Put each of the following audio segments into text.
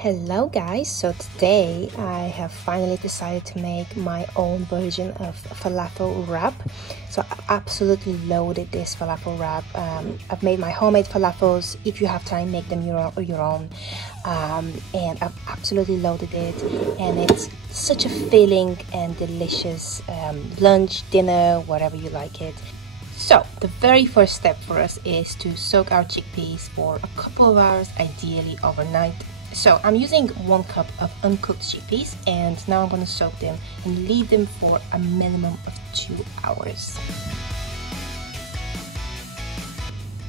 Hello guys, so today I have finally decided to make my own version of falafel wrap. So I've absolutely loaded this falafel wrap. I've made my homemade falafels. If you have time, make them your own. And I've absolutely loaded it, and it's such a filling and delicious lunch, dinner, whatever you like it. So the very first step for us is to soak our chickpeas for a couple of hours, ideally overnight. So I'm using 1 cup of uncooked chickpeas, and now I'm going to soak them and leave them for a minimum of 2 hours.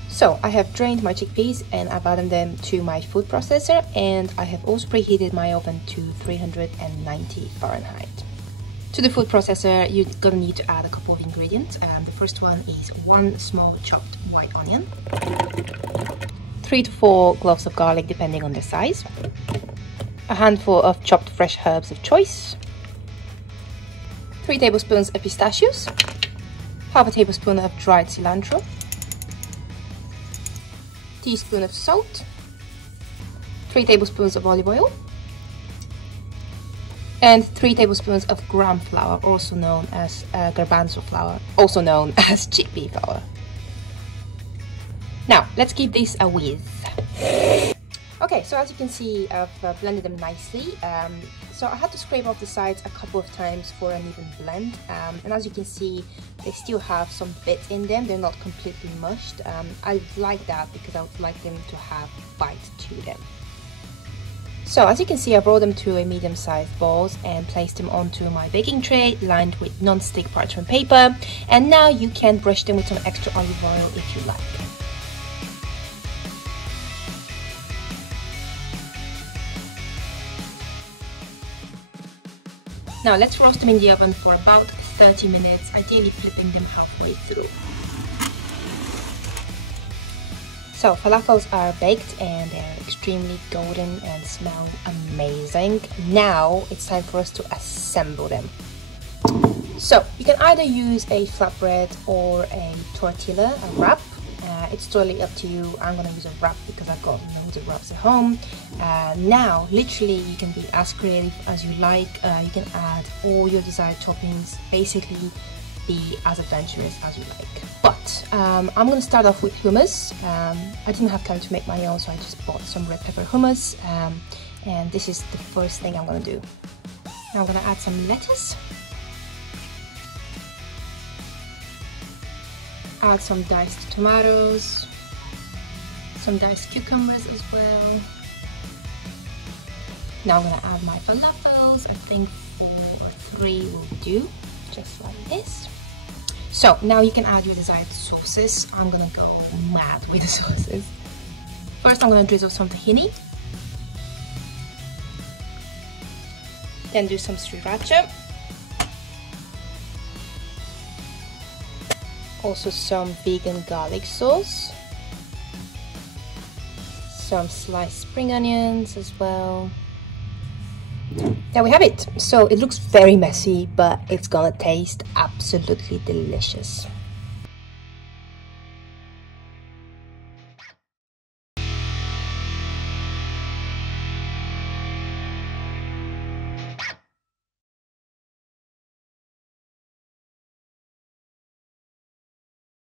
So I have drained my chickpeas and I've added them to my food processor, and I have also preheated my oven to 390 Fahrenheit. To the food processor, you're going to need to add a couple of ingredients. The first one is 1 small chopped white onion, 3 to 4 cloves of garlic depending on the size, a handful of chopped fresh herbs of choice, 3 tablespoons of pistachios, half a tablespoon of dried cilantro, teaspoon of salt, 3 tablespoons of olive oil, and 3 tablespoons of gram flour, also known as garbanzo flour, also known as chickpea flour. Now, let's give this a whiz. Okay, so as you can see, I've blended them nicely. So I had to scrape off the sides a couple of times for an even blend. And as you can see, they still have some bits in them. They're not completely mushed. I like that because I would like them to have bite to them. So as you can see, I've rolled them to a medium-sized balls and placed them onto my baking tray lined with non-stick parchment paper. And now you can brush them with some extra olive oil if you like. Now let's roast them in the oven for about 30 minutes, ideally flipping them halfway through. So falafels are baked and they're extremely golden and smell amazing. Now it's time for us to assemble them. So you can either use a flatbread or a tortilla, a wrap. It's totally up to you. I'm gonna use a wrap because I've got loads of wraps at home. Now, literally, you can be as creative as you like. You can add all your desired toppings. Basically, be as adventurous as you like. But I'm gonna start off with hummus. I didn't have time to make my own, so I just bought some red pepper hummus. And this is the first thing I'm gonna do. Now I'm gonna add some lettuce. Add some diced tomatoes, some diced cucumbers as well. Now I'm gonna add my falafels. I think 4 or 3 will do, just like this. So now you can add your desired sauces. I'm gonna go mad with the sauces. First I'm gonna drizzle some tahini. Then do some sriracha. Also some vegan garlic sauce, some sliced spring onions as well. There we have it. So it looks very messy, but it's gonna taste absolutely delicious.